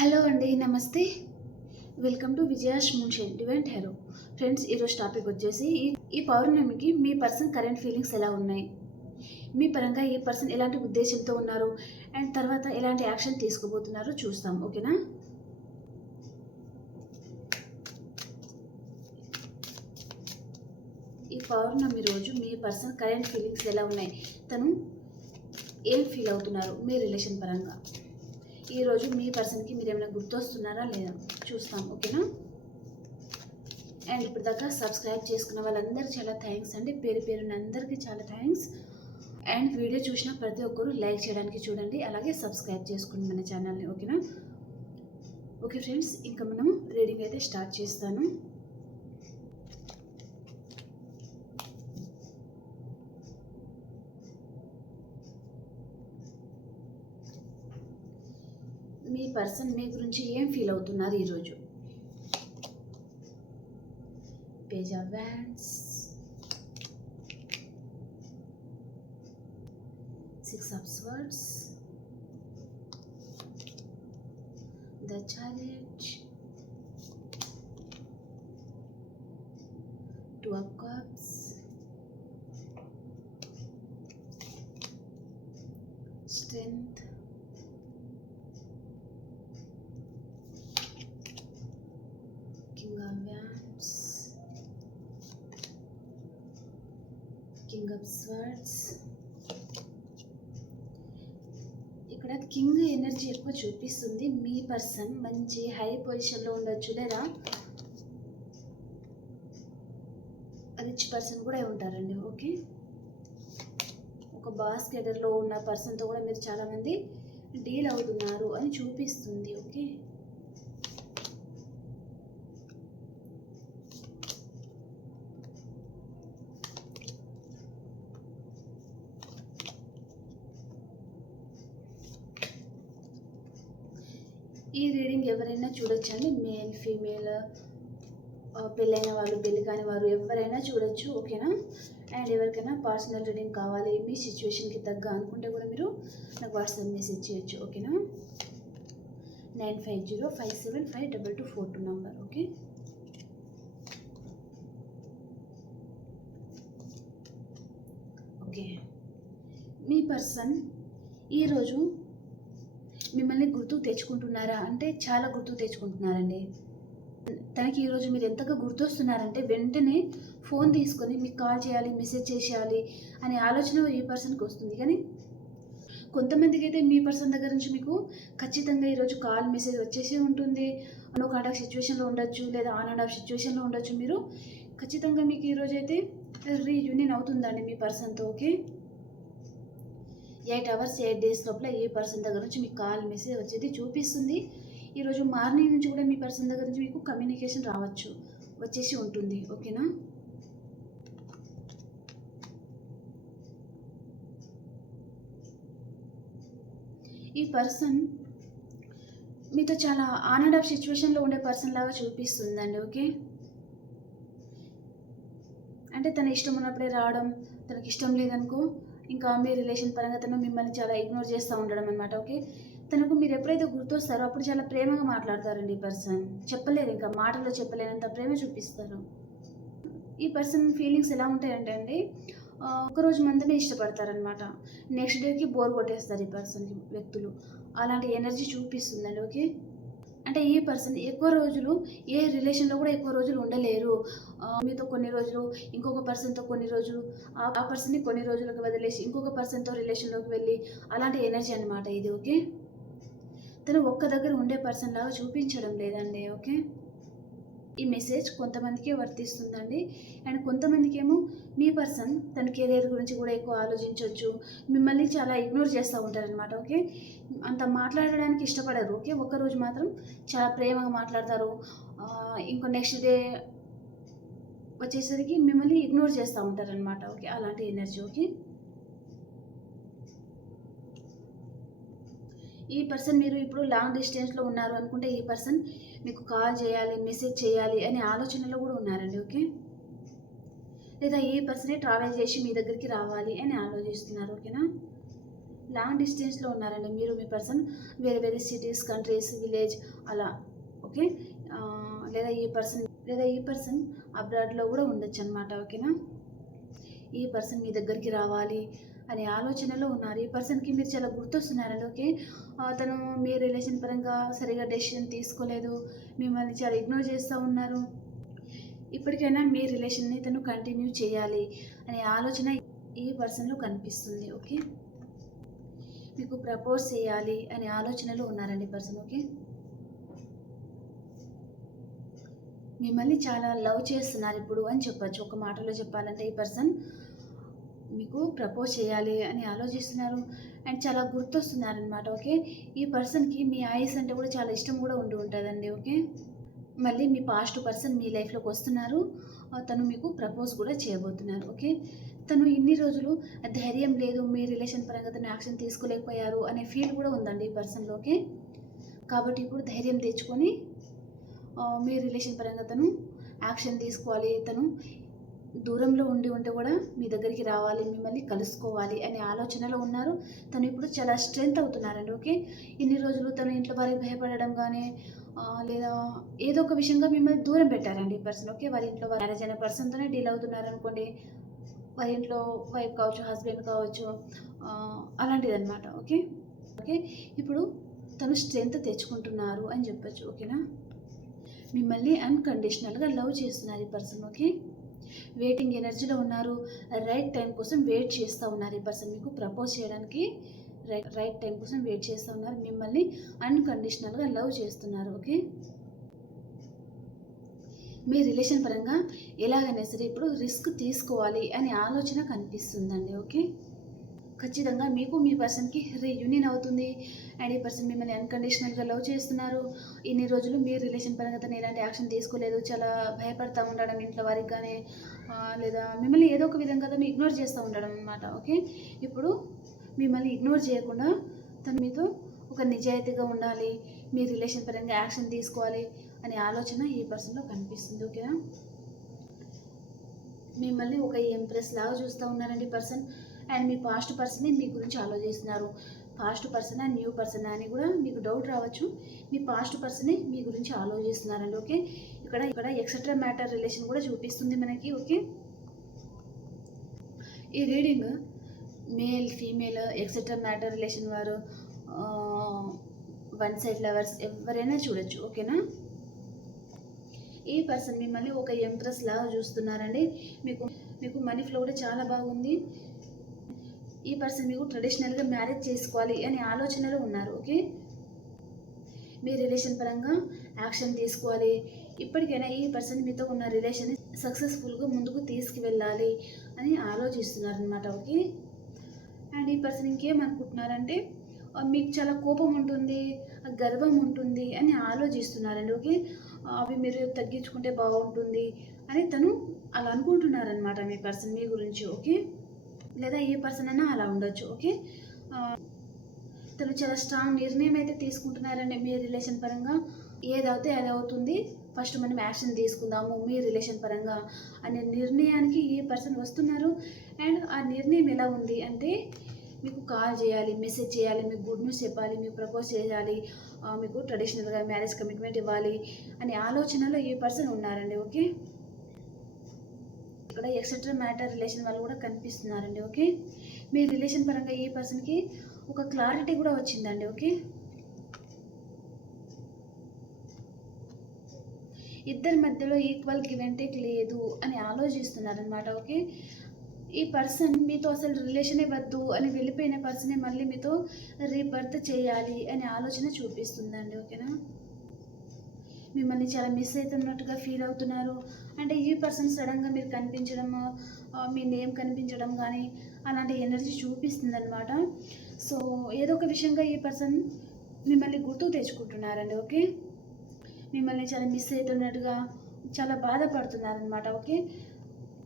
Hello అండి, నమస్తే. Welcome to విజయాష్ మున్షన్ డివైన్ హెరో. ఫ్రెండ్స్, ఈరోజు టాపిక్ వచ్చేసి ఈ పౌర్ణమికి మీ పర్సన్ కరెంట్ ఫీలింగ్స్ ఎలా ఉన్నాయి, మీ పరంగా ఈ పర్సన్ ఎలాంటి ఉద్దేశంతో ఉన్నారు అండ్ తర్వాత ఎలాంటి యాక్షన్ తీసుకోబోతున్నారో చూస్తాం. ఓకేనా? ఈ పౌర్ణమి రోజు మీ పర్సన్ కరెంట్ ఫీలింగ్స్ ఎలా ఉన్నాయి, తను ఏం ఫీల్ అవుతున్నారు మీ రిలేషన్ పరంగా, ఈరోజు మీ పర్సన్కి మీరు ఏమైనా గుర్తొస్తున్నారా లేదా చూస్తాం. ఓకేనా? అండ్ ఇప్పుడు దాకా సబ్స్క్రైబ్ చేసుకున్న వాళ్ళందరూ చాలా థ్యాంక్స్ అండి, పేరు పేరున అందరికీ చాలా థ్యాంక్స్. అండ్ వీడియో చూసిన ప్రతి ఒక్కరు లైక్ చేయడానికి చూడండి, అలాగే సబ్స్క్రైబ్ చేసుకోండి మన ఛానల్ని. ఓకేనా? ఓకే ఫ్రెండ్స్, ఇంకా మనం రీడింగ్ అయితే స్టార్ట్ చేస్తాను. మీ పర్సన్ మీ గురించి ఏం ఫీల్ అవుతున్నారు ఈరోజు? Page of wands, 6 of swords, the chariot, 2 of cups, strength, king of wands, king of swords. ఇక్కడ కింగ్ ఎనర్జీ ఎక్కువ చూపిస్తుంది. మీ పర్సన్ మంచి హై పొజిషన్లో ఉండొచ్చు, లేదా రిచ్ పర్సన్ కూడా ఉంటారండి. ఓకే, ఒక బాస్ కేడర్లో ఉన్న పర్సన్తో కూడా మీరు చాలామంది డీల్ అవుతున్నారు అని చూపిస్తుంది. ఓకే, ఈ రీడింగ్ ఎవరైనా చూడొచ్చండి, మేల్ ఫీమేల్, పెళ్ళైన వాళ్ళు పెళ్ళి కాని వారు ఎవరైనా చూడొచ్చు. ఓకేనా? అండ్ ఎవరికైనా పర్సనల్ రీడింగ్ కావాలి మీ సిచ్యువేషన్కి తగ్గ అనుకుంటే కూడా మీరు నాకు వాట్సాప్ మెసేజ్ చేయొచ్చు. ఓకేనా? 9505752242 నంబర్. Okay, okay. మీ పర్సన్ ఈరోజు మిమ్మల్ని గుర్తుకు తెచ్చుకుంటున్నారా అంటే చాలా గుర్తుకు తెచ్చుకుంటున్నారండి. తనకి ఈరోజు మీరు ఎంతగా గుర్తొస్తున్నారంటే వెంటనే ఫోన్ తీసుకొని మీకు కాల్ చేయాలి, మెసేజ్ చేసేయాలి అనే ఆలోచన ఈ పర్సన్కి వస్తుంది. కానీ కొంతమందికి అయితే మీ పర్సన్ దగ్గర నుంచి మీకు ఖచ్చితంగా ఈరోజు కాల్ మెసేజ్ వచ్చేసి ఉంటుంది. ఒక ఆన్ ఆఫ్ సిచ్యువేషన్లో ఉండొచ్చు, లేదా ఆన్ అండ్ ఆఫ్ సిచ్యువేషన్లో ఉండొచ్చు. మీరు ఖచ్చితంగా మీకు ఈరోజు అయితే రీయూనియన్ అవుతుందండి మీ పర్సన్తో. ఓకే, 8 hours 8 days లోపల ఏ పర్సన్ దగ్గర నుంచి మీకు కాల్ మెసేజ్ వచ్చేది చూపిస్తుంది. ఈరోజు మార్నింగ్ నుంచి కూడా మీ పర్సన్ దగ్గర నుంచి మీకు కమ్యూనికేషన్ రావచ్చు, వచ్చేసి ఉంటుంది. ఓకేనా? ఈ పర్సన్ మీతో చాలా ఆన్ అండ్ ఆఫ్ సిచ్యువేషన్లో ఉండే పర్సన్ లాగా చూపిస్తుందండి. ఓకే, అంటే తన ఇష్టం ఉన్నప్పుడే రావడం, తనకి ఇష్టం లేదనుకో ఇంకా మీ రిలేషన్ పరంగా తను మిమ్మల్ని చాలా ఇగ్నోర్ చేస్తూ ఉండడం అనమాట. ఓకే, తనకు మీరు ఎప్పుడైతే గుర్తొస్తారో అప్పుడు చాలా ప్రేమగా మాట్లాడతారండి ఈ పర్సన్. చెప్పలేరు, ఇంకా మాటల్లో చెప్పలేనంత ప్రేమ చూపిస్తారు. ఈ పర్సన్ ఫీలింగ్స్ ఎలా ఉంటాయంటే అండి, ఒకరోజు మందమే ఇష్టపడతారనమాట, నెక్స్ట్ డేకి బోర్ కొట్టేస్తారు ఈ పర్సన్కి వ్యక్తులు. అలాంటి ఎనర్జీ చూపిస్తుందండి. ఓకే, అంటే ఈ పర్సన్ ఎక్కువ రోజులు ఏ రిలేషన్లో కూడా ఎక్కువ రోజులు ఉండలేరు. మీతో కొన్ని రోజులు, ఇంకొక పర్సన్తో కొన్ని రోజులు, ఆ పర్సన్ని కొన్ని రోజులకు వదిలేసి ఇంకొక పర్సన్తో రిలేషన్లోకి వెళ్ళి అలాంటి ఎనర్జీ అనమాట ఇది. ఓకే, తను ఒక్క దగ్గర ఉండే పర్సన్ లాగా చూపించడం లేదండి. ఓకే, ఈ మెసేజ్ కొంతమందికి వర్తిస్తుందండి. అండ్ కొంతమందికి ఏమో మీ పర్సన్ తన కెరీర్ గురించి కూడా ఎక్కువ ఆలోచించవచ్చు, మిమ్మల్ని చాలా ఇగ్నోర్ చేస్తూ ఉంటారనమాట. ఓకే, అంత మాట్లాడడానికి ఇష్టపడరు. ఓకే, ఒక్కరోజు మాత్రం చాలా ప్రేమగా మాట్లాడతారు, ఇంకో నెక్స్ట్ డే వచ్చేసరికి మిమ్మల్ని ఇగ్నోర్ చేస్తూ ఉంటారనమాట. ఓకే, అలాంటి ఎనర్జీ. ఓకే, ఈ పర్సన్ మీరు ఇప్పుడు లాంగ్ డిస్టెన్స్లో ఉన్నారు అనుకుంటే ఈ పర్సన్ మీకు కాల్ చేయాలి, మెసేజ్ చేయాలి అనే ఆలోచనలో కూడా ఉన్నారండి. ఓకే, లేదా ఏ పర్సనే ట్రావెల్ చేసి మీ దగ్గరికి రావాలి అని ఆలోచిస్తున్నారు. ఓకేనా? లాంగ్ డిస్టెన్స్లో ఉన్నారండి మీరు మీ పర్సన్. వేరే వేరే సిటీస్, కంట్రీస్, విలేజ్ అలా. ఓకే. లేదా ఈ పర్సన్ అబ్రాడ్లో కూడా ఉండొచ్చు అనమాట. ఓకేనా. ఈ పర్సన్ మీ దగ్గరికి రావాలి అనే ఆలోచనలో ఉన్నారు. ఈ పర్సన్కి మీరు చాలా గుర్తొస్తున్నారండి. ఓకే. తను మీ రిలేషన్ పరంగా సరిగా డెసిషన్ తీసుకోలేదు, మిమ్మల్ని చాలా ఇగ్నోర్ చేస్తూ ఉన్నారు. ఇప్పటికైనా మీ రిలేషన్ని తను కంటిన్యూ చేయాలి అనే ఆలోచన ఈ పర్సన్లో కనిపిస్తుంది. ఓకే. మీకు ప్రపోజ్ చేయాలి అనే ఆలోచనలో ఉన్నారండి పర్సన్. ఓకే. మిమ్మల్ని చాలా లవ్ చేస్తున్నారు ఇప్పుడు అని చెప్పచ్చు. ఒక మాటలో చెప్పాలంటే ఈ పర్సన్ మీకు ప్రపోజ్ చేయాలి అని ఆలోచిస్తున్నారు అండ్ చాలా గుర్తొస్తున్నారనమాట. ఓకే. ఈ పర్సన్కి మీ ఐస్ అంటే కూడా చాలా ఇష్టం కూడా ఉంటుందండి. ఓకే. మళ్ళీ మీ పాస్ట్ పర్సన్ మీ లైఫ్లోకి వస్తున్నారు. తను మీకు ప్రపోజ్ కూడా చేయబోతున్నారు. ఓకే. తను ఇన్ని రోజులు ధైర్యం లేదు, మీ రిలేషన్ పరంగా తను యాక్షన్ తీసుకోలేకపోయారు అనే ఫీల్ కూడా ఉందండి ఈ పర్సన్లో. ఓకే. కాబట్టి ఇప్పుడు ధైర్యం తెచ్చుకొని మీ రిలేషన్ పరంగా తను యాక్షన్ తీసుకోవాలి. తను దూరంలో ఉంటే కూడా మీ దగ్గరికి రావాలి, మిమ్మల్ని కలుసుకోవాలి అనే ఆలోచనలో ఉన్నారు. తను ఇప్పుడు చాలా స్ట్రెంత్ అవుతున్నారండి. ఓకే. ఇన్ని రోజులు తను ఇంట్లో వారికి భయపడడం కానీ లేదా ఏదో ఒక విషయంగా మిమ్మల్ని దూరం పెట్టారండి ఈ పర్సన్. ఓకే. వారి ఇంట్లో మ్యారేజ్ అయిన పర్సన్తోనే డీల్ అవుతున్నారు అనుకోండి. వారి ఇంట్లో వైఫ్ కావచ్చు, హస్బెండ్ కావచ్చు, అలాంటిదన్నమాట. ఓకే. ఓకే. ఇప్పుడు తను స్ట్రెంత్ తెచ్చుకుంటున్నారు అని చెప్పచ్చు. ఓకేనా. మిమ్మల్ని అన్కండిషనల్గా లవ్ చేస్తున్నారు ఈ పర్సన్. ఓకే. వెయిటింగ్ ఎనర్జీలో ఉన్నారు. రైట్ టైం కోసం వెయిట్ చేస్తూ ఉన్నారు ఈ పర్సన్. మీకు ప్రపోజ్ చేయడానికి రైట్ టైం కోసం వెయిట్ చేస్తూ ఉన్నారు. మిమ్మల్ని అన్కండిషనల్గా లవ్ చేస్తున్నారు. ఓకే. మీ రిలేషన్ పరంగా ఎలాగైనా సరే ఇప్పుడు రిస్క్ తీసుకోవాలి అనే ఆలోచన కనిపిస్తుందండి. ఓకే. ఖచ్చితంగా మీకు మీ పర్సన్కి రీయూనియన్ అవుతుంది అండ్ ఈ పర్సన్ మిమ్మల్ని అన్కండిషనల్గా లవ్ చేస్తున్నారు. ఇన్ని రోజులు మీ రిలేషన్ పరంగా తను ఎలాంటి యాక్షన్ తీసుకోలేదు, చాలా భయపడతా ఉండడం ఇంట్లో వారికి కానీ లేదా మిమ్మల్ని ఏదో ఒక విధంగా తను ఇగ్నోర్ చేస్తూ ఉండడం అనమాట. ఓకే. ఇప్పుడు మిమ్మల్ని ఇగ్నోర్ చేయకుండా తను మీతో ఒక నిజాయితీగా ఉండాలి, మీ రిలేషన్ పరంగా యాక్షన్ తీసుకోవాలి అనే ఆలోచన ఈ పర్సన్లో కనిపిస్తుంది. ఓకేనా. మిమ్మల్ని ఒక ఎంప్రెస్ లాగా చూస్తూ ఉన్నారండి పర్సన్ అండ్ మీ పాస్ట్ పర్సనే మీ గురించి ఆలోచిస్తున్నారు. పాస్ట్ పర్సనా న్యూ పర్సనా అని కూడా మీకు డౌట్ రావచ్చు. మీ పాస్ట్ పర్సనే మీ గురించి ఆలోచిస్తున్నారండి. ఓకే. ఇక్కడ ఎక్సెట్రా మ్యాటర్ రిలేషన్ కూడా చూపిస్తుంది మనకి. ఓకే. ఈ reading male, female, etcetera matter relation వారు, వన్ సైడ్ లవర్స్ ఎవరైనా చూడొచ్చు. ఓకేనా. ఈ పర్సన్ మిమ్మల్ని ఒక ఎంప్రెస్ లాగా చూస్తున్నారండి. మీకు మనీ ఫ్లో కూడా చాలా బాగుంది. ఈ పర్సన్ మీకు ట్రెడిషనల్గా మ్యారేజ్ చేసుకోవాలి అనే ఆలోచనలో ఉన్నారు. ఓకే. మీ రిలేషన్ పరంగా యాక్షన్ తీసుకోవాలి. ఇప్పటికైనా ఈ పర్సన్ మీతో ఉన్న రిలేషన్ సక్సెస్ఫుల్గా ముందుకు తీసుకువెళ్ళాలి అని ఆలోచిస్తున్నారు అనమాట. ఓకే. అండ్ ఈ పర్సన్ ఇంకేమనుకుంటున్నారంటే మీకు చాలా కోపం ఉంటుంది, గర్వం ఉంటుంది అని ఆలోచిస్తున్నారండి. ఓకే. అవి మీరు తగ్గించుకుంటే బాగుంటుంది అని తను అలా అనుకుంటున్నారనమాట మీ పర్సన్ మీ గురించి. ఓకే. లేదా ఏ పర్సన్ అయినా అలా ఉండొచ్చు. ఓకే. తను చాలా స్ట్రాంగ్ నిర్ణయం అయితే తీసుకుంటున్నారండి మీ రిలేషన్ పరంగా. ఏదైతే అది అవుతుంది, ఫస్ట్ మనం యాక్షన్ తీసుకుందాము మీ రిలేషన్ పరంగా అనే నిర్ణయానికి ఈ పర్సన్ వస్తున్నారు. అండ్ ఆ నిర్ణయం ఎలా ఉంది అంటే మీకు కాల్ చేయాలి, మెసేజ్ చేయాలి, మీకు గుడ్ న్యూస్ చెప్పాలి, మీకు ప్రపోజ్ చేయాలి, మీకు ట్రెడిషనల్గా మ్యారేజ్ కమిట్మెంట్ ఇవ్వాలి అనే ఆలోచనలో ఈ పర్సన్ ఉన్నారండి. ఓకే. ఇక్కడ ఎక్సెట్రా మ్యాటర్ రిలేషన్ వాళ్ళు కూడా కనిపిస్తున్నారండి. ఓకే. మీ రిలేషన్ పరంగా ఈ పర్సన్కి ఒక క్లారిటీ కూడా వచ్చిందండి. ఓకే. ఇద్దరి మధ్యలో ఈక్వల్ గివ్ అండ్ టేక్ లేదు అని ఆలోచిస్తున్నారనమాట. ఓకే. ఈ పర్సన్ మీతో అసలు రిలేషనే వద్దు అని వెళ్ళిపోయిన పర్సనే మళ్ళీ మీతో రీబర్త్ చేయాలి అనే ఆలోచన చూపిస్తుందండి. ఓకేనా. మిమ్మల్ని చాలా మిస్ అవుతున్నట్టుగా ఫీల్ అవుతున్నారు. అంటే ఈ పర్సన్ సడన్గా మీరు కనిపించడం, మీ నేమ్ కనిపించడం కానీ అలాంటి ఎనర్జీ చూపిస్తుంది అనమాట. సో ఏదో ఒక విషయంగా ఈ పర్సన్ మిమ్మల్ని గుర్తు తెచ్చుకుంటున్నారండి. ఓకే. మిమ్మల్ని చాలా మిస్ అవుతున్నట్టుగా చాలా బాధపడుతున్నారనమాట. ఓకే.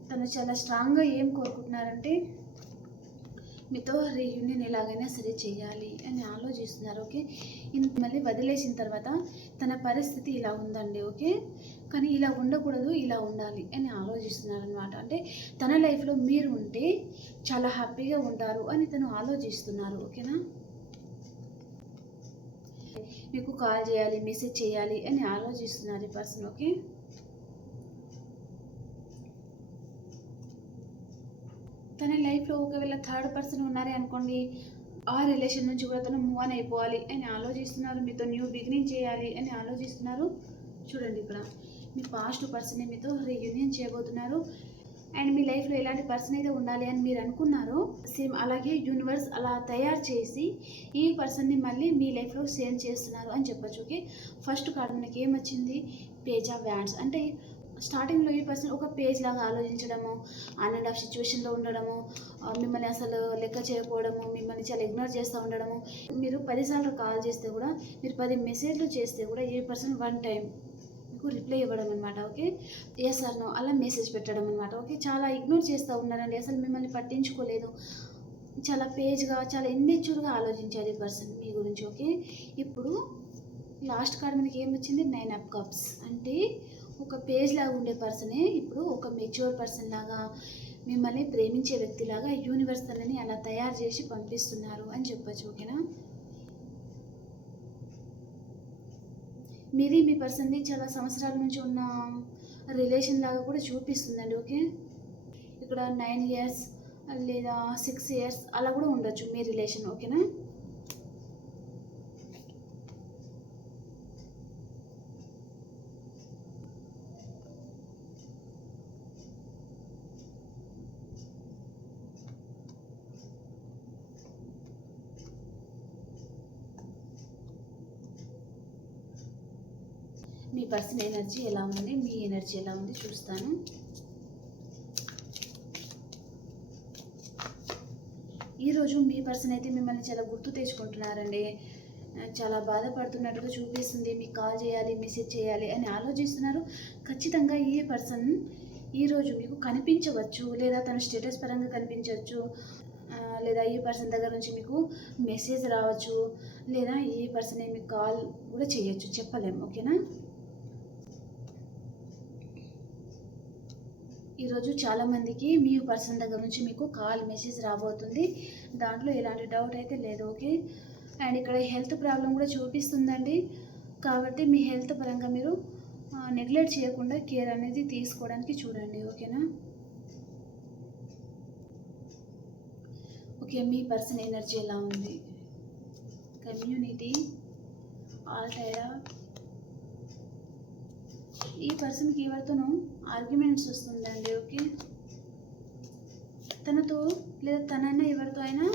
తను చాలా స్ట్రాంగ్గా ఏం కోరుకుంటున్నారంటే మీతో రీయూనియన్ ఎలాగైనా సరే చేయాలి అని ఆలోచిస్తున్నారు. ఓకే, మళ్ళీ వదిలేసిన తర్వాత తన పరిస్థితి ఇలా ఉందండి. ఓకే, కానీ ఇలా ఉండకూడదు, ఇలా ఉండాలి అని ఆలోచిస్తున్నారు అనమాట. అంటే తన లైఫ్లో మీరు ఉంటే చాలా హ్యాపీగా ఉంటారు అని తను ఆలోచిస్తున్నారు. ఓకేనా, మీకు కాల్ చేయాలి, మెసేజ్ చేయాలి అని ఆలోచిస్తున్నారు ఈ పర్సన్. ఓకే, తన లైఫ్లో ఒకవేళ థర్డ్ పర్సన్ ఉన్నారే అనుకోండి, ఆ రిలేషన్ నుంచి కూడా తను మూవ్ ఆన్ అయిపోవాలి అని ఆలోచిస్తున్నారు. మీతో న్యూ బిగినింగ్ చేయాలి అని ఆలోచిస్తున్నారు. చూడండి, ఇక్కడ మీ పాస్ట్ పర్సనే మీతో రీయూనియన్ చేయబోతున్నారు. అండ్ మీ లైఫ్లో ఎలాంటి పర్సన్ అయితే ఉండాలి అని మీరు అనుకున్నారో సేమ్ అలాగే యూనివర్స్ అలా తయారు చేసి ఈ పర్సన్ని మళ్ళీ మీ లైఫ్లో సేవ్ చేస్తున్నారు అని చెప్పొచ్చు. ఓకే, ఫస్ట్ కార్డ్ మనకి ఏమొచ్చింది, పేజ్ ఆఫ్ వ్యాండ్స్. అంటే స్టార్టింగ్లో ఈ పర్సన్ ఒక పేజ్ లాగా ఆలోచించడము, ఆన్ అండ్ ఆఫ్ సిచ్యువేషన్లో ఉండడము, మిమ్మల్ని అసలు లెక్క చేయకపోవడము, మిమ్మల్ని చాలా ఇగ్నోర్ చేస్తూ ఉండడము. మీరు 10 సార్లు కాల్ చేస్తే కూడా, మీరు 10 మెసేజ్లు చేస్తే కూడా ఈ పర్సన్ 1 టైం మీకు రిప్లై ఇవ్వడం అనమాట. ఓకే, ఎస్ ఆర్ నో అలా మెసేజ్ పెట్టడం అనమాట. ఓకే, చాలా ఇగ్నోర్ చేస్తూ ఉన్నారండి, అసలు మిమ్మల్ని పట్టించుకోలేదు, చాలా పేజ్గా, చాలా ఇమ్మెచ్యూర్గా ఆలోచించారు ఈ పర్సన్ మీ గురించి. ఓకే, ఇప్పుడు లాస్ట్ కార్డ్ మనకి ఏమొచ్చింది, 9 ఆఫ్ కప్స్. అంటే ఒక పేజ్ లాగా ఉండే పర్సనే ఇప్పుడు ఒక మెచ్యూర్ పర్సన్ లాగా, మిమ్మల్ని ప్రేమించే వ్యక్తిలాగా యూనివర్స్ తనని అలా తయారు చేసి పంపిస్తున్నారు అని చెప్పచ్చు. ఓకేనా, మీది మీ పర్సన్ది చాలా సంవత్సరాల నుంచి ఉన్న రిలేషన్ లాగా కూడా చూపిస్తుందండి. ఓకే, ఇక్కడ 9 ఇయర్స్ లేదా 6 ఇయర్స్ అలా కూడా ఉండొచ్చు మీ రిలేషన్. ఓకేనా, మీ పర్సన్ ఎనర్జీ ఎలా ఉంది, మీ ఎనర్జీ ఎలా ఉంది చూస్తాను. ఈరోజు మీ పర్సన్ అయితే మిమ్మల్ని చాలా గుర్తు తెచ్చుకుంటున్నారండి, చాలా బాధపడుతున్నట్టుగా చూపిస్తుంది. మీకు కాల్ చేయాలి, మెసేజ్ చేయాలి అని ఆలోచిస్తున్నారు. ఖచ్చితంగా ఈ పర్సన్ ఈరోజు మీకు కనిపించవచ్చు, లేదా తన స్టేటస్ పరంగా కనిపించవచ్చు, లేదా ఈ పర్సన్ దగ్గర నుంచి మీకు మెసేజ్ రావచ్చు, లేదా ఈ పర్సన్ మీకు కాల్ కూడా చేయొచ్చు, చెప్పలేము. ఓకేనా, ఈరోజు చాలామందికి మీ పర్సన్ దగ్గర నుంచి మీకు కాల్, మెసేజ్ రాబోతుంది, దాంట్లో ఎలాంటి డౌట్ అయితే లేదు. ఓకే, అండ్ ఇక్కడ హెల్త్ ప్రాబ్లం కూడా చూపిస్తుందండి, కాబట్టి మీ హెల్త్ పరంగా మీరు నెగ్లెక్ట్ చేయకుండా కేర్ అనేది తీసుకోవడానికి చూడండి. ఓకేనా, ఓకే, మీ పర్సన్ ఎనర్జీ ఎలా ఉంది, కమ్యూనిటీ, ఆల్టైరా. ఈ పర్సన్కి ఎవరితోనూ ఆర్గ్యుమెంట్స్ వస్తుందండి. ఓకే, తనతో లేదా తనైనా ఎవరితో అయినా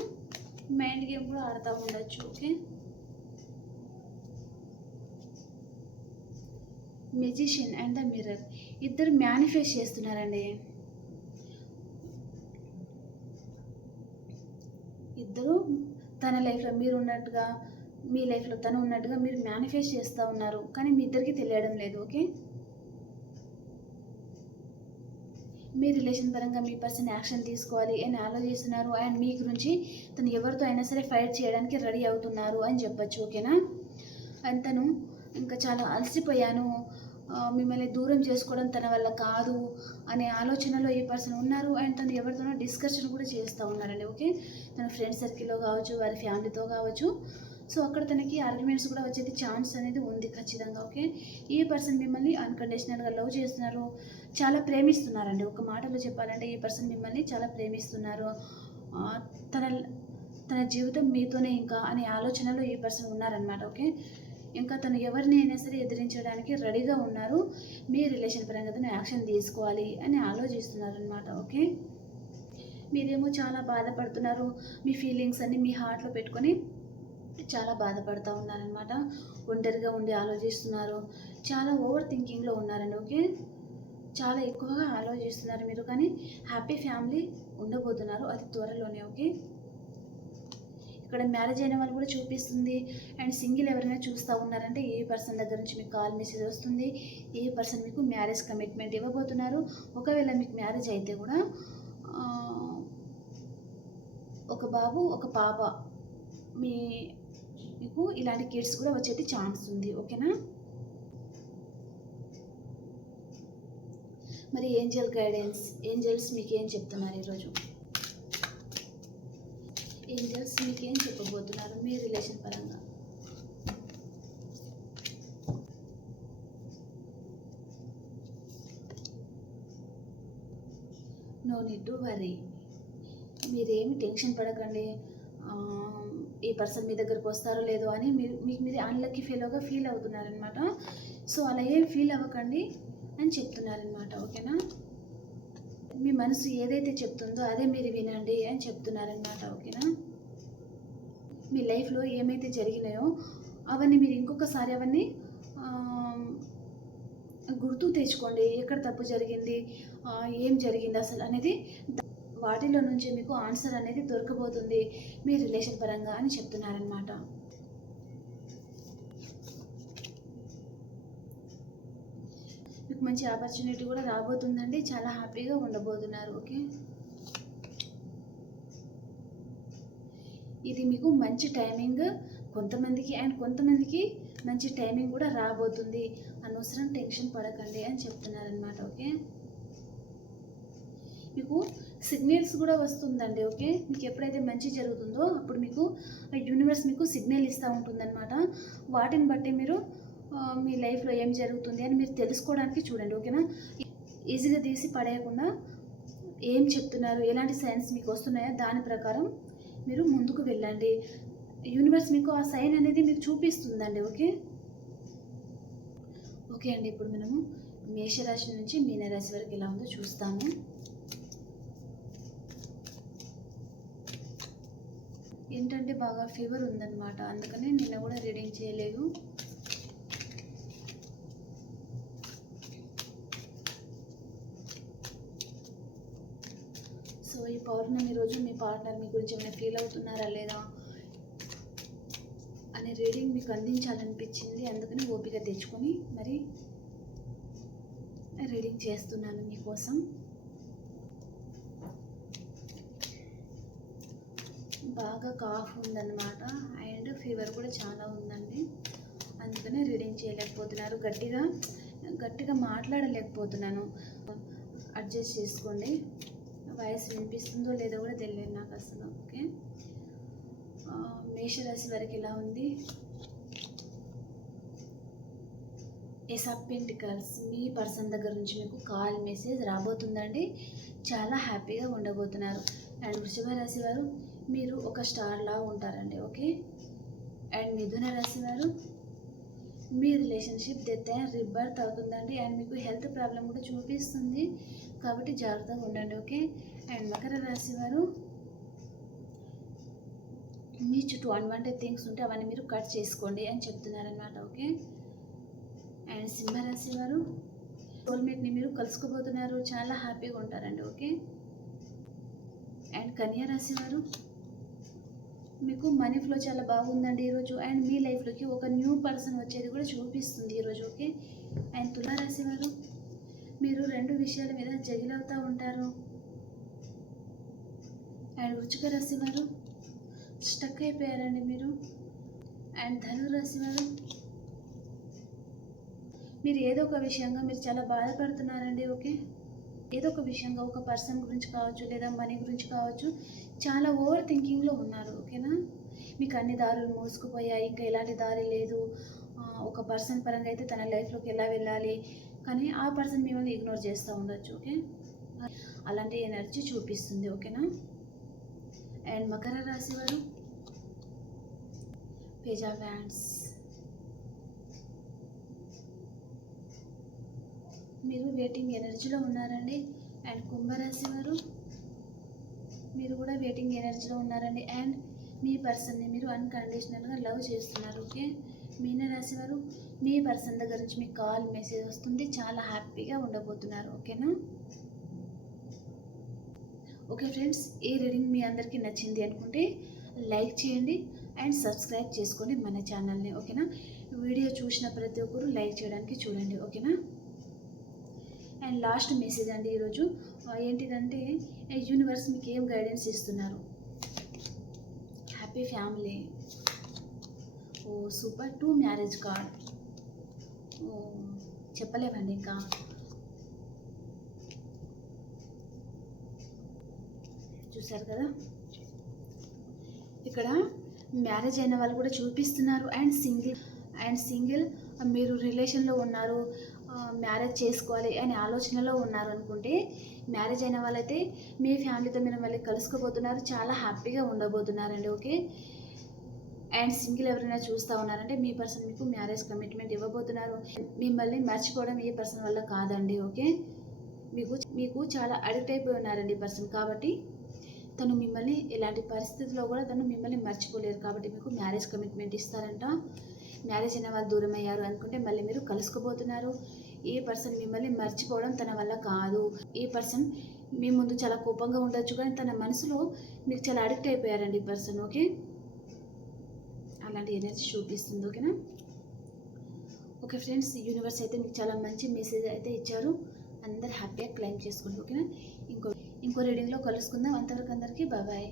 మైండ్ గేమ్ కూడా ఆడుతూ ఉండొచ్చు. Okay, magician and the mirror, ఇద్దరు మేనిఫెస్ట్ చేస్తున్నారండి. ఇద్దరు తన లైఫ్లో మీరు ఉన్నట్టుగా, మీ లైఫ్లో తను ఉన్నట్టుగా మీరు మేనిఫెస్ట్ చేస్తూ ఉన్నారు, కానీ మీ ఇద్దరికి తెలియడం లేదు. ఓకే, మీ రిలేషన్ పరంగా మీ పర్సన్ యాక్షన్ తీసుకోవాలి అని ఆలోచిస్తున్నారు, అండ్ మీ గురించి తను ఎవరితో అయినా సరే ఫైట్ చేయడానికి రెడీ అవుతున్నారు అని చెప్పచ్చు. ఓకేనా, అండ్ తను ఇంకా చాలా అలసిపోయాను, మిమ్మల్ని దూరం చేసుకోవడం తన వల్ల కాదు అనే ఆలోచనలో ఈ పర్సన్ ఉన్నారు, అండ్ తను ఎవరితోనో డిస్కషన్ కూడా చేస్తూ ఉన్నారండి. ఓకే, తన ఫ్రెండ్ సర్కిల్లో కావచ్చు, వారి ఫ్యామిలీతో కావచ్చు, సో అక్కడ తనకి ఆర్గ్యుమెంట్స్ కూడా వచ్చేది ఛాన్స్ అనేది ఉంది ఖచ్చితంగా. ఓకే, ఈ పర్సన్ మిమ్మల్ని అన్కండిషనల్గా లవ్ చేస్తున్నారు, చాలా ప్రేమిస్తున్నారండి. ఒక మాటలో చెప్పాలంటే ఈ పర్సన్ మిమ్మల్ని చాలా ప్రేమిస్తున్నారు, తన తన జీవితం మీతోనే ఇంకా అనే ఆలోచనలో ఈ పర్సన్ ఉన్నారనమాట. ఓకే, ఇంకా తను ఎవరిని అయినా సరే ఎదిరించడానికి రెడీగా ఉన్నారు, మీ రిలేషన్ పరంగా తను యాక్షన్ తీసుకోవాలి అని ఆలోచిస్తున్నారనమాట. ఓకే, మీరేమో చాలా బాధపడుతున్నారు, మీ ఫీలింగ్స్ అన్ని మీ హార్ట్లో పెట్టుకొని చాలా బాధపడుతూ ఉన్నారనమాట, ఒంటరిగా ఉండి ఆలోచిస్తున్నారు, చాలా ఓవర్ థింకింగ్లో ఉన్నారండి. ఓకే, చాలా ఎక్కువగా ఆలోచిస్తున్నారు మీరు, కానీ హ్యాపీ ఫ్యామిలీ ఉండబోతున్నారు అతి త్వరలోనే. ఓకే, ఇక్కడ మ్యారేజ్ అయిన వాళ్ళు కూడా చూపిస్తుంది, అండ్ సింగిల్ ఎవరైనా చూస్తూ ఉన్నారంటే ఏ పర్సన్ దగ్గర నుంచి మీకు కాల్ మెసేజ్ వస్తుంది, ఏ పర్సన్ మీకు మ్యారేజ్ కమిట్మెంట్ ఇవ్వబోతున్నారు. ఒకవేళ మీకు మ్యారేజ్ అయితే కూడా ఒక బాబు ఒక పాప మీ మీకు ఇలాంటి కిడ్స్ కూడా వచ్చేది ఛాన్స్ ఉంది. ఓకేనా? మరి ఏంజెల్ గైడెన్స్, ఏంజెల్స్ మీకు ఏం చెప్తున్నారు ఈరోజు? ఏంజెల్స్ మీకు ఏం చెప్పబోతున్నారు మీ రిలేషన్ పరంగా? No need to worry. మీరేమి టెన్షన్ పడకండి. ఈ పర్సన్ మీ దగ్గరకు వస్తారో లేదో అని మీకు మీరు అన్లక్కీ ఫీల్ అవుతున్నారనమాట. సో అలా ఏం ఫీల్ అవ్వకండి అని చెప్తున్నారనమాట. ఓకేనా? మీ మనసు ఏదైతే చెప్తుందో అదే మీరు వినండి అని చెప్తున్నారనమాట. ఓకేనా? మీ లైఫ్లో ఏమైతే జరిగినాయో అవన్నీ మీరు ఇంకొకసారి అవన్నీ గుర్తు తెచ్చుకోండి. ఎక్కడ తప్పు జరిగింది, ఏం జరిగింది అసలు అనేది, వాటిలో నుంచి మీకు ఆన్సర్ అనేది దొరకబోతుంది మీ రిలేషన్ పరంగా అని చెప్తున్నారనమాట. మీకు మంచి ఆపర్చునిటీ కూడా రాబోతుందండి. చాలా హ్యాపీగా ఉండబోతున్నారు. ఓకే, ఇది మీకు మంచి టైమింగ్ కొంతమందికి, అండ్ కొంతమందికి మంచి టైమింగ్ కూడా రాబోతుంది. అనవసరం టెన్షన్ పడకండి అని చెప్తున్నారనమాట. ఓకే, మీకు సిగ్నల్స్ కూడా వస్తుందండి. ఓకే, మీకు ఎప్పుడైతే మంచి జరుగుతుందో అప్పుడు మీకు యూనివర్స్ మీకు సిగ్నల్ ఇస్తూ ఉంటుందన్నమాట. వాటిని బట్టి మీరు మీ లైఫ్లో ఏం జరుగుతుంది అని మీరు తెలుసుకోవడానికి చూడండి. ఓకేనా? ఈజీగా తీసి పడేయకుండా ఏం చెప్తున్నారు, ఎలాంటి సైన్స్ మీకు వస్తున్నాయో దాని ప్రకారం మీరు ముందుకు వెళ్ళండి. యూనివర్స్ మీకు ఆ సైన్ అనేది మీకు చూపిస్తుందండి. ఓకే ఓకే అండి, ఇప్పుడు మనము మేషరాశి నుంచి మీనరాశి వరకు ఎలా ఉందో చూస్తాము. ఏంటంటే బాగా ఫీవర్ ఉందన్నమాట, అందుకనే నిన్న కూడా రీడింగ్ చేయలేదు. సో ఈ పౌర్ణమి రోజు మీ పార్ట్నర్ మీ గురించి ఏమైనా ఫీల్ అవుతున్నారా లేదా అనే రీడింగ్ మీకు అందించాలనిపించింది. అందుకని ఓపిక తెచ్చుకొని మరి రీడింగ్ చేస్తున్నాను మీకోసం. బాగా కాఫ్ ఉందన్నమాట, అండ్ ఫీవర్ కూడా చాలా ఉందండి. అందుకనే రీడింగ్ చేయలేకపోతున్నారు, గట్టిగా మాట్లాడలేకపోతున్నాను. అడ్జస్ట్ చేసుకోండి. వాయిస్ వినిపిస్తుందో లేదో కూడా తెలియదు నాకు అసలు. ఓకే, మేషరాశి వరకు ఎలా ఉంది? ఏస్ ఆఫ్ పెంటికల్స్, మీ పర్సన్ దగ్గర నుంచి మీకు కాల్ మెసేజ్ రాబోతుందండి. చాలా హ్యాపీగా ఉండబోతున్నారు. అండ్ వృషభ రాశి వారు, మీరు ఒక స్టార్ లా ఉంటారండి. ఓకే, అండ్ మిథున రాశి వారు, మీ రిలేషన్షిప్ డెత్ అండ్ రిబర్త్ అవుతుందండి. అండ్ మీకు హెల్త్ ప్రాబ్లం కూడా చూపిస్తుంది, కాబట్టి జాగ్రత్తగా ఉండండి. ఓకే, అండ్ మకర రాశి వారు, మీ చుట్టూ అన్వాంటెడ్ థింగ్స్ ఉంటే అవన్నీ మీరు కట్ చేసుకోండి అని చెప్తున్నారనమాట. ఓకే, అండ్ సింహరాశి వారు, సోల్మేట్ని మీరు కలుసుకోబోతున్నారు, చాలా హ్యాపీగా ఉంటారండి. ఓకే, అండ్ కన్యా రాశి వారు, మీకు మనీ ఫ్లో చాలా బాగుందండి ఈరోజు. అండ్ మీ లైఫ్లోకి ఒక న్యూ పర్సన్ వచ్చేది కూడా చూపిస్తుంది ఈరోజు. ఓకే, అండ్ తులారాశి వారు, మీరు రెండు విషయాల మీద జగిల్ అవుతూ ఉంటారు. అండ్ వృశ్చిక రాశి వారు, స్టక్ అయిపోయారండి మీరు. అండ్ ధనురాశి వారు, మీరు ఏదో ఒక విషయంగా మీరు చాలా బాధపడుతున్నారండి. ఓకే, ఏదో ఒక విషయంగా ఒక పర్సన్ గురించి కావచ్చు, లేదా మనీ గురించి కావచ్చు, చాలా ఓవర్ థింకింగ్లో ఉన్నారు. ఓకేనా? మీకు అన్ని దారులు మూసుకుపోయాయి, ఇంకా ఎలాంటి దారి లేదు. ఒక పర్సన్ పరంగా అయితే తన లైఫ్లోకి ఎలా వెళ్ళాలి, కానీ ఆ పర్సన్ మిమ్మల్ని ఇగ్నోర్ చేస్తూ ఉండొచ్చు. ఓకే, అలాంటి ఎనర్జీ చూపిస్తుంది. ఓకేనా? అండ్ మకర రాశి వారు, పేజ్ ఆఫ్ హ్యాండ్స్, మీరు వెయిటింగ్ ఎనర్జీలో ఉన్నారండి. అండ్ కుంభరాశి వారు, మీరు కూడా వెయిటింగ్ ఎనర్జీలో ఉన్నారండి. అండ్ మీ పర్సన్ని మీరు అన్కండిషనల్గా లవ్ చేస్తున్నారు. ఓకే, మీనరాశి వారు, మీ పర్సన్ దగ్గర నుంచి మీకు కాల్ మెసేజ్ వస్తుంది, చాలా హ్యాపీగా ఉండబోతున్నారు. ఓకేనా? ఓకే ఫ్రెండ్స్, ఈ రీడింగ్ మీ అందరికీ నచ్చింది అనుకుంటే లైక్ చేయండి అండ్ సబ్స్క్రైబ్ చేసుకోండి మన ఛానల్ని. ఓకేనా? వీడియో చూసిన ప్రతి ఒక్కరు లైక్ చేయడానికి చూడండి. ఓకేనా? అండ్ లాస్ట్ మెసేజ్ అండి ఈరోజు ఏంటిదంటే, యూనివర్స్ మీకు ఏం గైడెన్స్ ఇస్తున్నారు? Happy family. ఓ సూపర్ 2 మ్యారేజ్ కార్డ్. ఓ చెప్పలేమండి ఇంకా. చూసారు కదా, ఇక్కడ మ్యారేజ్ అయిన వాళ్ళు కూడా చూపిస్తున్నారు. అండ్ సింగిల్ మీరు రిలేషన్లో ఉన్నారు, మ్యారేజ్ చేసుకోవాలి అనే ఆలోచనలో ఉన్నారు అనుకుంటే, మ్యారేజ్ అయిన వాళ్ళైతే మీ ఫ్యామిలీతో మీరు మళ్ళీ కలుసుకోబోతున్నారు, చాలా హ్యాపీగా ఉండబోతున్నారండి. ఓకే. అండ్ సింగిల్ ఎవరైనా చూస్తూ ఉన్నారంటే మీ పర్సన్ మీకు మ్యారేజ్ కమిట్మెంట్ ఇవ్వబోతున్నారు. మిమ్మల్ని మర్చిపోవడం ఈ పర్సన్ వల్ల కాదండి. ఓకే. మీకు చాలా అడిక్ట్ అయిపోయి ఉన్నారండి ఈ పర్సన్. కాబట్టి తను మిమ్మల్ని ఎలాంటి పరిస్థితుల్లో కూడా తను మిమ్మల్ని మర్చిపోలేరు. కాబట్టి మీకు మ్యారేజ్ కమిట్మెంట్ ఇస్తారంట. మ్యారేజ్ అయిన వాళ్ళు దూరం అయ్యారు అనుకుంటే మళ్ళీ మీరు కలుసుకోబోతున్నారు. ఈ పర్సన్ మిమ్మల్ని మర్చిపోవడం తన వల్ల కాదు. ఈ పర్సన్ మీ ముందు చాలా కోపంగా ఉండొచ్చు, కానీ తన మనసులో మీకు చాలా అడిక్ట్ అయిపోయారండి ఈ పర్సన్. ఓకే. అలాంటి ఎనర్జీ చూపిస్తుంది. ఓకేనా. ఓకే ఫ్రెండ్స్, యూనివర్స్ అయితే మీకు చాలా మంచి మెసేజ్ అయితే ఇచ్చారు. అందరు హ్యాపీగా క్లైమ్ చేసుకోండి. ఓకేనా. ఇంకో రీడింగ్లో కలుసుకుందాం. అంతవరకు అందరికీ బాయ్.